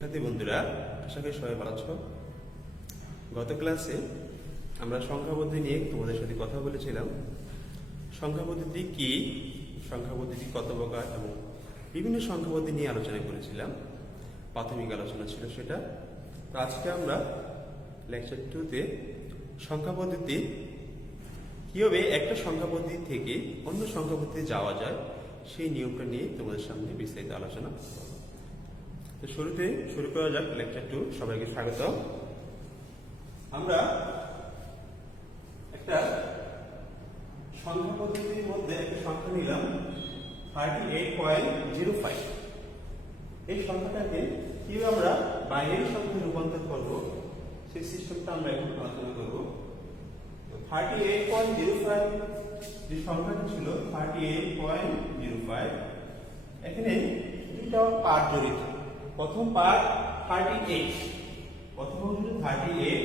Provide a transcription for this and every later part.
শিক্ষার্থী বন্ধুরা, আশা করি সবাই ভালো আছো। গত ক্লাসে আমরা সংখ্যা পদ্ধতি নিয়ে তোমাদের সাথে কথা বলেছিলাম। সংখ্যা পদ্ধতি কি, সংখ্যা পদ্ধতি কত প্রকার এবং বিভিন্ন সংখ্যা পদ্ধতি নিয়ে আলোচনা করেছিলাম। প্রাথমিক আলোচনা ছিল সেটা। তো আজকে আমরা লেকচার 2-তে সংখ্যা পদ্ধতি কিভাবে একটা সংখ্যা পদ্ধতি থেকে অন্য সংখ্যা পদ্ধতিতে যাওয়া যায় সেই নিয়মটা নিয়ে তোমাদের সামনে বিস্তারিত আলোচনা করব। তো শুরুতে শুরু করা যাক লেকচার 2। সবাইকে স্বাগত। আমরা একটা সংখ্যা পদ্ধতির মধ্যে একটা সংখ্যা নিলাম 38.05। এই সংখ্যাটাকে কিভাবে আমরা বাইনারি সংখ্যায় রূপান্তর করব সেই সিস্টেমটা আমরা এখন আলোচনা করব। 38.05 যে সংখ্যাটা ছিল 38.05, এখানে দুটো পার্ট জড়িত। প্রথম পার্ট 38, প্রথম অংশ 38,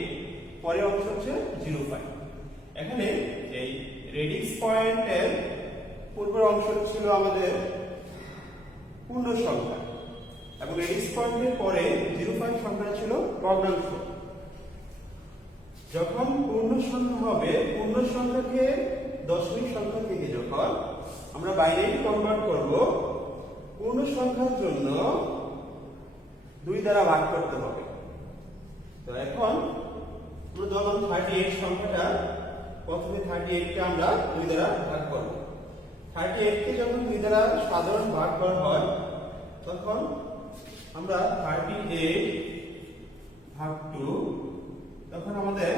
পরের অংশ হচ্ছে 05। এখানে এই রেডিক্স পয়েন্টের পূর্বের অংশ ছিল আমাদের পূর্ণ সংখ্যা এবং রেডিক্স পয়েন্টের পরে 05 সংখ্যাটা ছিল ভগ্নাংশ। যখন পূর্ণ সংখ্যা হবে, পূর্ণ সংখ্যাকে দশমিক সংখ্যা থেকে যখন আমরা বাইনারি কনভার্ট করব, পূর্ণ সংখ্যার জন্য 2 দ্বারা ভাগ করতে হবে। তো এখন আমরা যখন 38 সংখ্যাটা, প্রথমে 38 কে আমরা 2 দ্বারা ভাগ করব। 38 কে যখন 2 দ্বারা সাধারণ ভাগ করা হয়, তখন আমরা 38 ভাগ 2, তখন আমাদের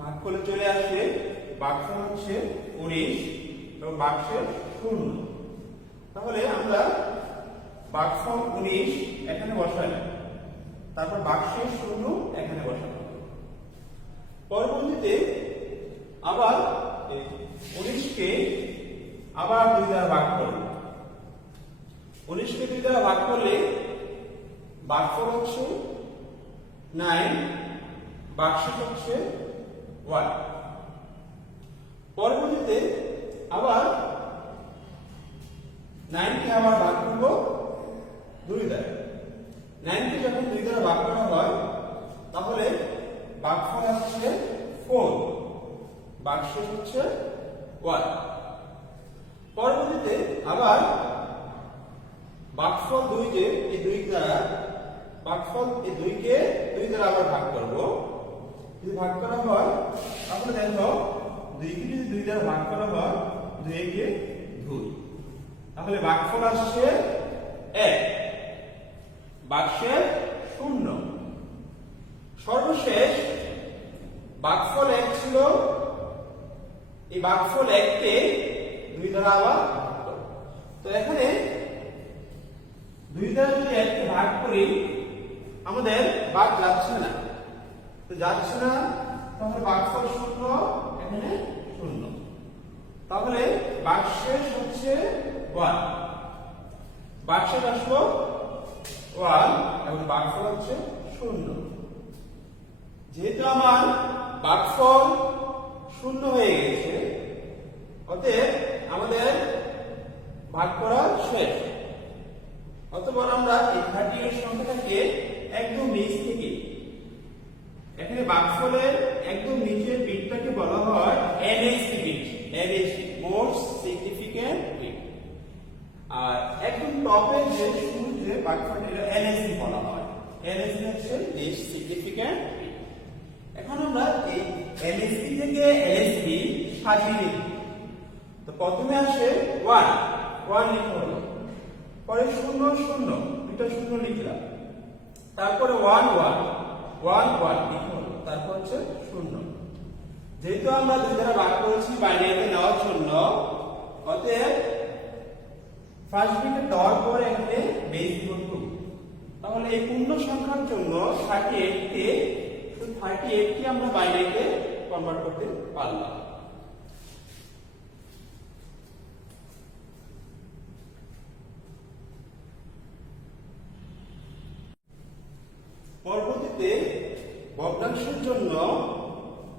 ভাগ করলে চলে আসে ভাগফল হচ্ছে 19 এবং ভাগশেষ 0। তাহলে আমরা ভাগফল 19 এখানে বসালাম, তারপর ভাগশেষ 0 এখানে বসালাম। পরবর্তীতে আবার 19 কে আবার 2 দ্বারা ভাগ করব। 19 কে 2 দ্বারা ভাগ করলে ভাগফল হচ্ছে 9, ভাগশেষ হচ্ছে 1। পরবর্তীতে আবার 9 কে আবার ভাগ করব 2 দ্বারা। 9 কে যখন 2 দ্বারা ভাগ করা হয়, তাহলে ভাগফল হচ্ছে 4, ভাগশেষ হচ্ছে 1। পরবর্তীতে আবার ভাগফল 2 যে এই 2 দ্বারা ভাগফল এই 2 কে 2 দ্বারা আবার ভাগ করব। যদি ভাগ করা হয়, তাহলে দেখো 2 কে যদি 2 দ্বারা ভাগ করা হয়, 2 কে 2, তাহলে ভাগফল আসছে 1, ভাগশেষ 0। সর্বশেষ ভাগফল 1 ছিল, এই ভাগফল 1 কে 2 দ্বারা আবার ভাগ করব। তো এখানে 2 দ্বারা যদি 1 কে ভাগ করি, আমাদের ভাগ যাচ্ছে না। তো যাচ্ছে না, তাহলে ভাগফল 0, এখানে 0। তাহলে ভাগশেষ হচ্ছে 1, ভাগশেষ আসলো 1 এবং ভাগফল হচ্ছে 0। যেহেতু আমার ভাগফল 0 হয়ে গেছে, অতএব আমাদের ভাগ করা শেষ। অতঃপর আমরা এই 38 সংখ্যাটাকে একদম নিচ থেকে, এখানে ভাগফলের একদম নিচের বিটটাকে বলা হয় MSB bit, MSB most significant bit. আর একদম টপে যে শুরু যে ভাগফলটা, এটা LSB বলা হয়। LSB হচ্ছে লিস্ট সিগনিফিক্যান্ট বিট। এখন আমরা এই MSB থেকে LSB সাজিয়ে নিই। তো প্রথমে আসে 1 লিখা হলো, পরে 0 0, দুটো 0 লিখলাম, তারপরে 1 লিখা হলো, তারপর হচ্ছে 0। যেহেতু আমরা 2 দ্বারা ভাগ করেছি বাইনারিতে নেওয়ার জন্য, অতএব ফার্স্ট বিটে দেওয়ার পরে এখানে বেস দিব 2। তাহলে এই পূর্ণ সংখ্যার জন্য 38 কে আমরা বাইনারিতে কনভার্ট করতে পারলাম। পরবর্তীতে ভগ্নাংশের জন্য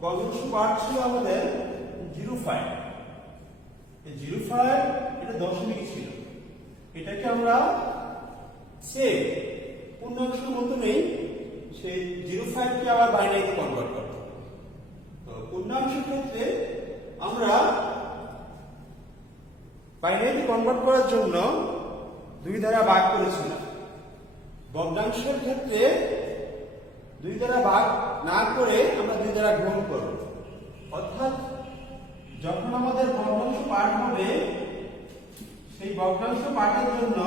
ভগ্নাংশ পার্ট ছিল আমাদের 05। এই 05 এটা দশমিক ছিল, এটাকে এটাকে আমরা সেম পূর্ণাংশের মতো নেই, সেই 05 কে আবার বাইনারিতে কনভার্ট করতে হবে। তো পূর্ণাংশের ক্ষেত্রে আমরা বাইনারিতে কনভার্ট করার জন্য দুই দ্বারা ভাগ করেছিলাম। ভগ্নাংশের ক্ষেত্রে দুই দ্বারা ভাগ না করে আমরা দুই দ্বারা গুণ করব। অর্থাৎ যখন আমাদের ভগ্নাংশ পাঠ হবে, সেই ভগ্নাংশ পাঠের জন্য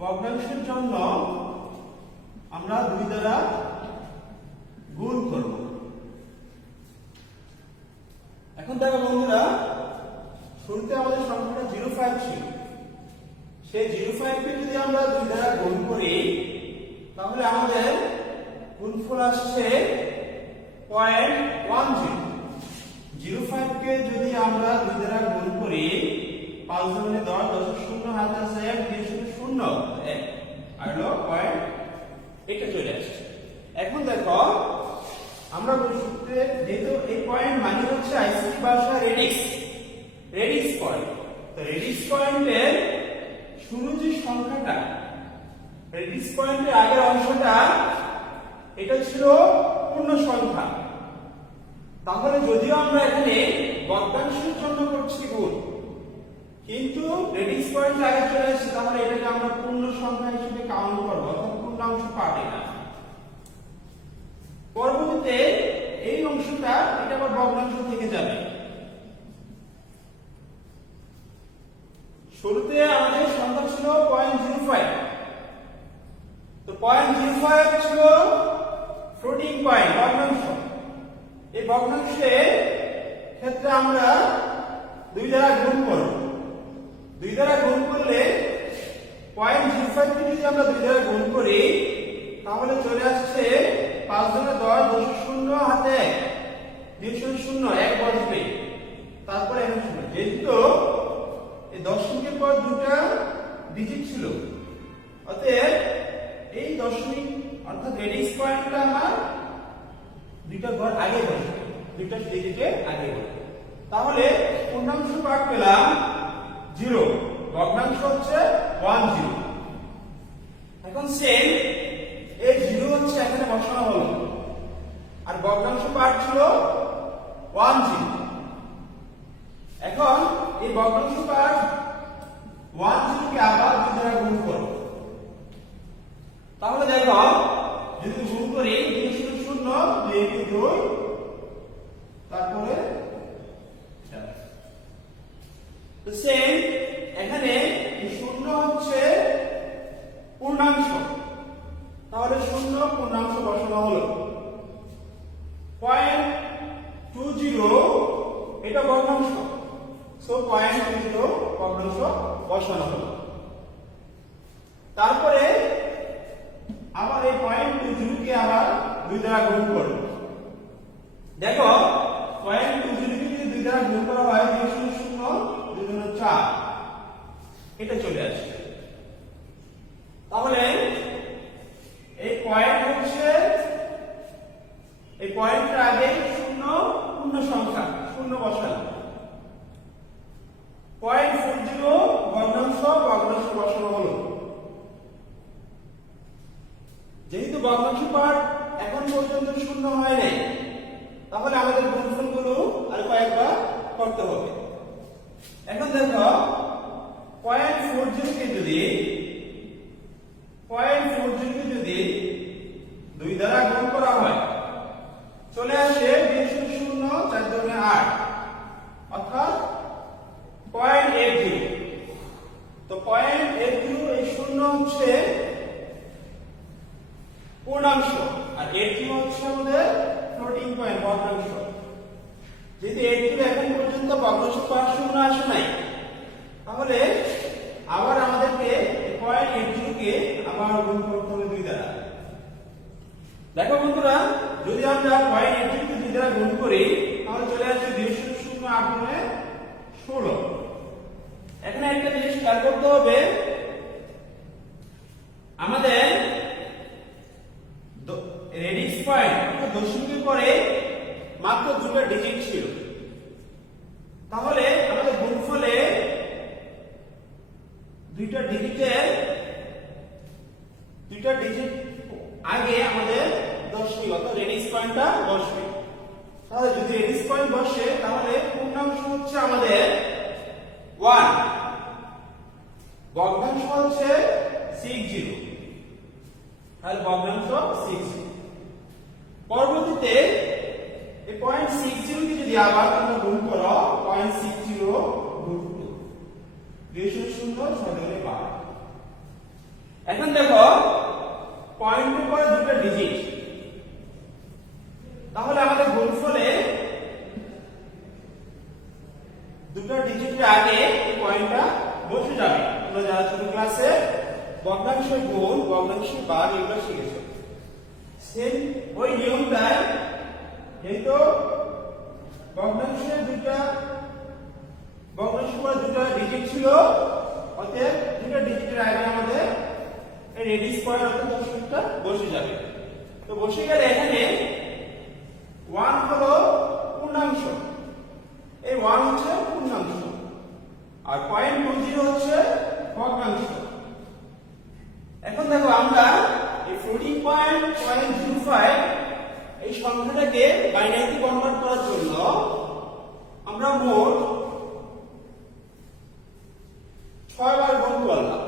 ভগ্নাংশের জন্য আমরা দুই দ্বারা গুণ করব। এখন দেখো বন্ধুরা, শুরুতে আমাদের সংখ্যাটা 05 ছিল, সেই 05 কে যদি আমরা দুই দ্বারা গুণ করি তাহলে আমাদের গুণফল আসছে 0.10। 05 কে যদি আমরা দুই দ্বারা গুণ করি, 5 গুণে 10, 10 শূন্য হাতে আছে 1, 2 0 1 আর হলো পয়েন্ট, এটা চলে আসছে। এখন দেখো আমরা সূত্রে যেহেতু এই পয়েন্ট মানে হচ্ছে আইসিটি ভাষা রেডিক্স পয়েন্ট, তো রেডিক্স পয়েন্টের শুরু যে সংখ্যাটা, রেডিক্স পয়েন্টের আগের অংশটা এটা ছিল পূর্ণ সংখ্যা। তাহলে যদিও আমরা এখানে ভগ্নাংশের জন্য করছি গুণ, কিন্তু রেডিক্স পয়েন্ট আগে চলে আসছে, তাহলে এটাকে আমরা পূর্ণ সংখ্যা হিসেবে কাউন্ট করব, অর্থাৎ পূর্ণাংশ পাবে না। পরবর্তীতে এই অংশটা এটা আবার ভগ্নাংশ থেকে যাবে। শুরুতে আমাদের সংখ্যা ছিল 0.05, তো 0.05 ছিল ফ্লোটিং পয়েন্ট ভগ্নাংশ। এই ভগ্নাংশের ক্ষেত্রে আমরা দুই দ্বারা গুণ করব। দুই দ্বারা গুণ করলে 0.05 কে যদি আমরা দুই দ্বারা গুণ করি তাহলে চলে আসছে 5 গুণে 10, 10 শূন্য হাতে 2 0 1 বসবে, তারপরে এখানে শূন্য। যেহেতু এই দশমিকের পর দুটো ডিজিট ছিল, অতএব এই দশমিক অর্থাৎ রেডিক্স পয়েন্টটা আমার দুইটা ঘর আগে বসবে, দুইটা ডিজিটে আগে বসবে। তাহলে পূর্ণাংশ পাঠ পেলাম 0, ভগ্নাংশ হচ্ছে 10। এখন সেম এই 0 হচ্ছে এখানে বসানো হলো, আর ভগ্নাংশ পাঠ ছিল 10। এখন এই ভগ্নাংশ পাঠ 10 কে আবার দুই দ্বারা গুণ করব। তাহলে দেখো যদি গুণ করি 2 0 2 2, তারপরে তো সেম এখানে এই শূন্য হচ্ছে পূর্ণাংশ, তাহলে শূন্য পূর্ণাংশ বসানো হলো। 0.20 এটা ভগ্নাংশ, সো 0.20 ভগ্নাংশ বসানো হলো। তারপরে আবার এই 0.20 কে আবার দুই দ্বারা গুণ করব। দেখো 0.20 কে যদি দুই দ্বারা গুণ করা হয় 2 0 2 গুণ 4, এটা চলে আসে। তাহলে এই পয়েন্ট হচ্ছে এই পয়েন্টের আগে শূন্য পূর্ণ সংখ্যা, শূন্য বসানো। 0.40 ভগ্নাংশ বসানো হলো। যেহেতু ভগ্নাংশ পাঠ এখন পর্যন্ত শূন্য হয় নাই, তাহলে আমাদের গুণফলগুলো আর কয়েকবার করতে হবে। এখন দেখো 0.40 কে যদি দুই দ্বারা গুণ করা হয় চলে আসে 2 0 4 2 8, অর্থাৎ 0.80। তো 0.80 এই শূন্য হচ্ছে পূর্ণাংশ, আর 80 হচ্ছে আমাদের ফ্লোটিং পয়েন্ট ভগ্নাংশ। যদি 80 এখন পর্যন্ত ভগ্নাংশ পাওয়ার শূন্য আসে নাই, তাহলে আবার আমাদেরকে 0.80 কে আবার গুণ করতে হবে দুই দ্বারা। দেখো বন্ধুরা, যদি আমরা 0.80 কে দুই দ্বারা গুণ করি তাহলে চলে আসে 2 0 8 গুণে 16। এখানে একটা জিনিস খেয়াল করতে হবে, আমাদের রেডিক্স পয়েন্ট দশমিকের পরে মাত্র দুটো ডিজিট ছিল, তাহলে আমাদের গুণফলে দুইটা ডিজিট আগে আমাদের দশমিক অর্থাৎ রেডিক্স পয়েন্টটা বসবে। তাহলে যদি রেডিক্স পয়েন্ট বসে তাহলে পূর্ণাংশ হচ্ছে আমাদের 1, ভগ্নাংশ হচ্ছে 60, তাহলে ভগ্নাংশ 60। পরবর্তীতে এই 0.60 কে যদি আবার তোমরা গুণ করো 0.60 গুণ 2 0 6 12। এখন দেখো পয়েন্টের পরে দুটো ডিজিট, তাহলে আমাদের গুণফলে দুটো ডিজিটের আগে এই পয়েন্টটা বসে যাবে। তোমরা যারা ছোট ক্লাসে ভগ্নাংশের গুণ, ভগ্নাংশের ভাগ এগুলো শিখেছো, সেম ওই নিয়মটাই, যেহেতু ভগ্নাংশের দুটো ডিজিট ছিল, অতএব দুটো ডিজিটের আগে আমাদের এই রেডিক্স পয়েন্ট অর্থাৎ দশমিকটা বসে যাবে। তো বসে গেলে এখানে 1 হলো পূর্ণাংশ, এই 1 হচ্ছে পূর্ণাংশ, আর 0.20 হচ্ছে ভগ্নাংশ। এখন দেখো আমরা এই 14.05 এই সংখ্যাটাকে বাইনারিতে কনভার্ট করার জন্য আমরা মোট 6 বার গুণ করলাম।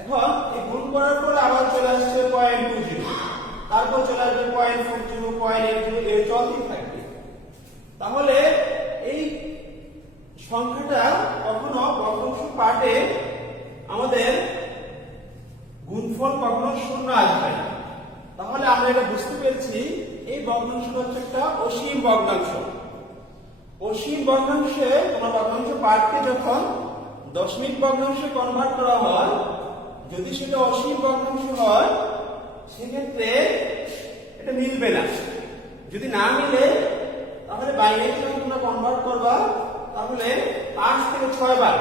এখন এই গুণ করার পর আবার চলে আসছে 0.20, তারপর চলে আসবে 0.40, 0.80, এর চলতেই থাকবে। তাহলে এই সংখ্যাটা কখনো ভগ্নাংশ পার্টে আমাদের গুণফল কখনো শূন্য আসবে না। তাহলে আমরা এটা বুঝতে পেরেছি এই ভগ্নাংশ হচ্ছে একটা অসীম ভগ্নাংশ। অসীম ভগ্নাংশে তোমার ভগ্নাংশ পার্টকে যখন দশমিক ভগ্নাংশে কনভার্ট করা হয়, যদি সেটা অসীম ভগ্নাংশ হয় সেক্ষেত্রে এটা মিলবে না। যদি না মিলে তাহলে বাইনারিতে যখন তোমরা কনভার্ট করবা তাহলে 5 থেকে 6 বার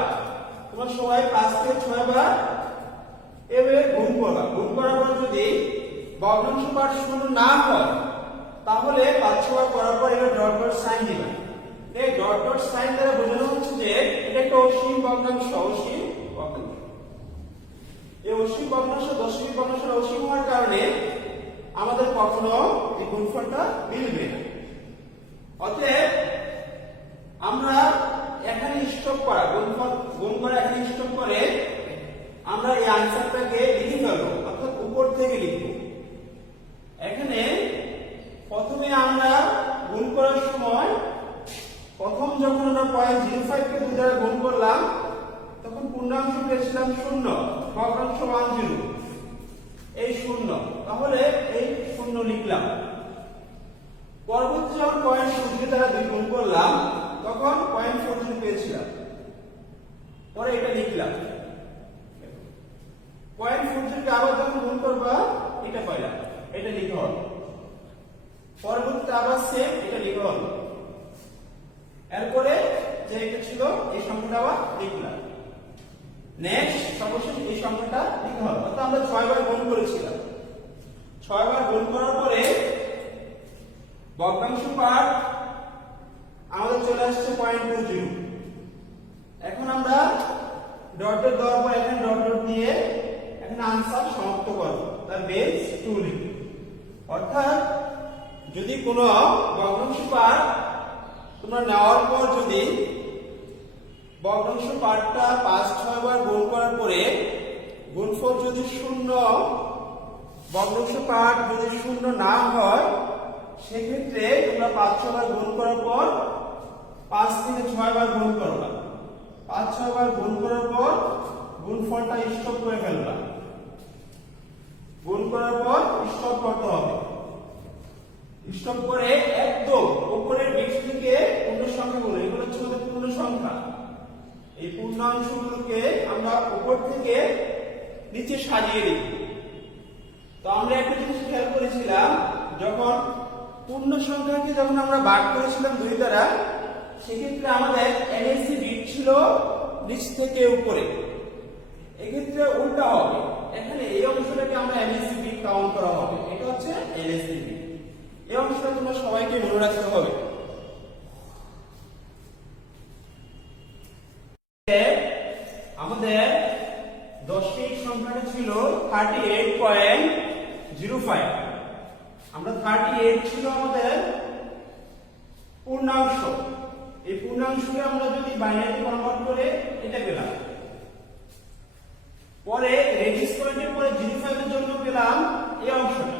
তোমরা সবাই 5 থেকে 6 বার এভাবে গুণ করবা। গুণ করার পর যদি ভগ্নাংশ পার্ট শূন্য না হয় তাহলে 5-6 বার করার পর এটা ডট ডট সাইন দিবা। এই ডট ডট সাইন দ্বারা বোঝানো হচ্ছে যে এটা একটা অসীম ভগ্নাংশ। অসীম ভগ্নাংশ, এই অসীম ভগ্নাংশ দশমিক ভগ্নাংশের অসীম হওয়ার কারণে আমাদের কখনো এই গুণফলটা মিলবে না। অতএব আমরা এখানে স্টপ করা গুণ করা এখানে স্টপ করে আমরা এই আনসারটাকে লিখে ফেলবো, অর্থাৎ উপর থেকে লিখবো। এখানে প্রথমে আমরা গুণ করার সময় প্রথম যখন আমরা 0.05 কে 2 দ্বারা গুণ করলাম তখন পূর্ণাংশ পেয়েছিলাম 0, ভগ্নাংশ 10, এই 0, তাহলে এই 0 লিখলাম। পরবর্তী যখন 0.40 দ্বারা 2 গুণ করলাম তখন 0.40 পেয়েছিলাম, পরে এটা লিখলাম। 0.40 কে আবার যখন গুণ করবা এটা পাইলাম, এটা লিখা হলো। পরবর্তীতে আবার সেম এটা লিখা হলো। এরপরে যে এটা ছিল এই সংখ্যাটা আবার লিখলাম। নেক্সট সর্বশেষ এই সংখ্যাটা লিখা হলো। অর্থাৎ আমরা 6 বার গুণ করেছিলাম। 6 বার গুণ করার পরে ভগ্নাংশ পার্ট আমাদের চলে আসছে 0.20। এখন আমরা ডট ডট দেওয়ার পর এখানে ডট ডট দিয়ে এখানে আনসার সমাপ্ত করব, তার বেস 2 লিখব। অর্থাৎ যদি কোনো ভগ্নাংশ পার্ট তোমরা নেওয়ার পর যদি ভগ্নাংশ পার্টটা 5-6 বার গুণ করার পরে গুণফল যদি 0, ভগ্নাংশ পার্ট যদি 0 না হয় সেক্ষেত্রে তোমরা 5-6 বার গুণ করার পর 5 থেকে 6 বার গুণ করবা। 5-6 বার গুণ করার পর গুণফলটা স্টপ করে ফেলবা। গুণ করার পর স্টপ করতে হবে। স্টপ করে একদম উপরের বৃক্ষ থেকে পূর্ণ সংখ্যাগুলো, এগুলো হচ্ছে আমাদের পূর্ণ সংখ্যা, এই পূর্ণাংশগুলোকে আমরা উপর থেকে নিচে সাজিয়ে লিখব। তো আমরা একটা জিনিস খেয়াল করেছিলাম, যখন পূর্ণ সংখ্যাকে যখন আমরা ভাগ করেছিলাম 2 দ্বারা, সেক্ষেত্রে আমাদের এনএসসি বিট ছিল নিচ থেকে উপরে। এক্ষেত্রে উল্টা হবে, এখানে এই অংশটাকে আমরা এনএসসি বিট কাউন্ট করা হবে। এটা হচ্ছে এনএসসি বিট। এই অংশটা তোমরা সবাইকে মনে রাখতে হবে। আমাদের দশমিক সংখ্যাটা ছিল 38.05। আমরা 38 ছিল আমাদের পূর্ণাংশ, এই পূর্ণাংশকে আমরা যদি বাইনারি কনভার্ট করে এটা পেলাম। পরে রেডিক্স পয়েন্টের পরে 05 এর জন্য পেলাম এই অংশটা।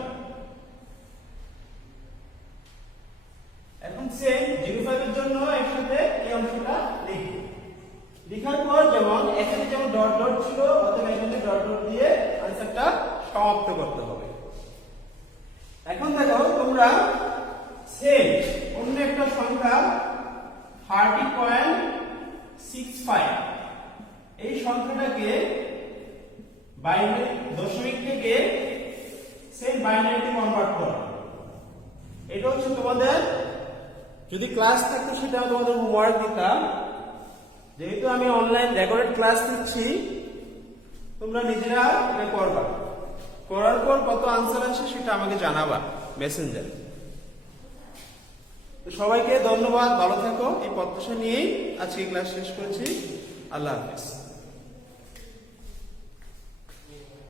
এখন সেম 05 এর জন্য একসাথে এই অংশটা লিখি। লেখার পর যেমন এখানে যেমন ডট ডট ছিল অতএব এখানে ডট ডট দিয়ে আনসারটা সমাপ্ত করতে হবে। এখন দেখো তোমরা সেম অন্য একটা সংখ্যা 30.65 এই সংখ্যাটাকে বাইনারি দশমিক থেকে সেম বাইনারিতে কনভার্ট করো। এটা হচ্ছে তোমাদের যদি ক্লাস থাকতো সেটা তোমাদের হোমওয়ার্ক দিতাম। যেহেতু আমি অনলাইন রেকর্ডেড ক্লাস দিচ্ছি, তোমরা নিজেরা এটা করবা। করার পর কত আনসার আসে সেটা আমাকে জানাবা মেসেঞ্জারে। তো সবাইকে ধন্যবাদ, ভালো থাকো। এই প্রত্যাশা নিয়েই আজকে ক্লাস শেষ করেছি। আল্লাহ হাফেজ।